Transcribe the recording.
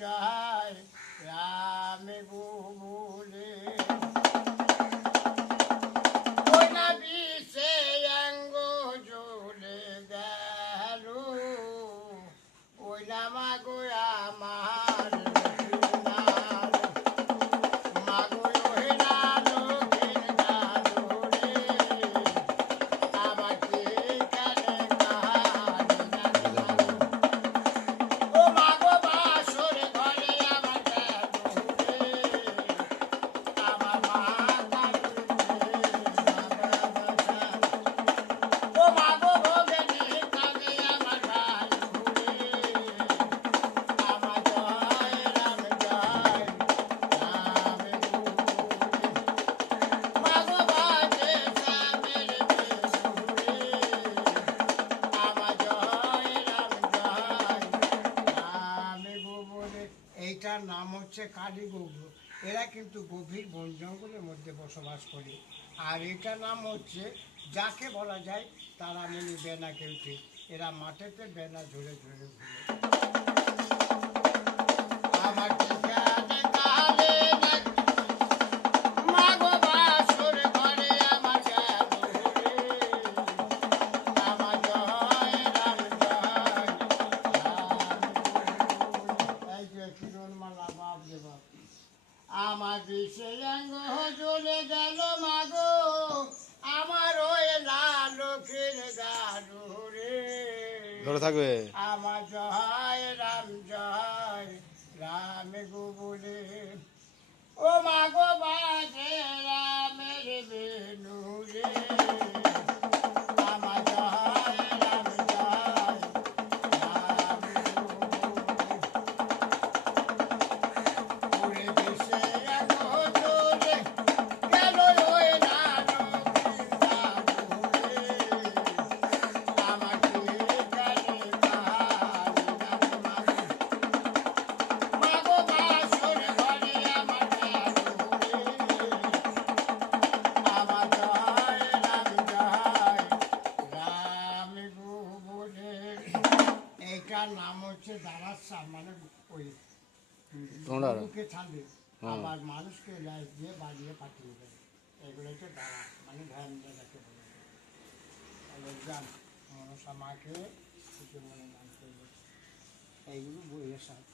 জয় রাম বলে ওই না বিষে অঙ্গ জ্বলে গেল ওই না মাগো আমার এইটার নাম হচ্ছে কালীগৌর। এরা কিন্তু গভীর বন জঙ্গলের মধ্যে বসবাস করে। আর এটার নাম হচ্ছে যাকে বলা যায় তারামণি বেনা কেউটে। এরা মাঠেতে বেনা ঝরে ঝরে ঘুরে। আমার আমার বিষে অঙ্গ জ্বলে গেল মাগো আমার ওই লাল লক্ষ্মীর গালু রে ধরে থাকবে আমার জয় রাম গো বলে ও মাগো বাজে রামের বেনু রে আমার জয় রাম জয় রাম ওরে বিষে এইটার নাম হচ্ছে দারাসা, মানে ওই গরুকে ছাড়বে আবার মানুষকে লাইফ দিয়ে বাড়িয়ে পাঠিয়ে দেবে। এগুলো হচ্ছে দাঁড়া, মানে ধ্যান যাকে বলে গ্রাম মনসা মাকে মনে নাম করবে। এইগুলো বইয়ের সাথে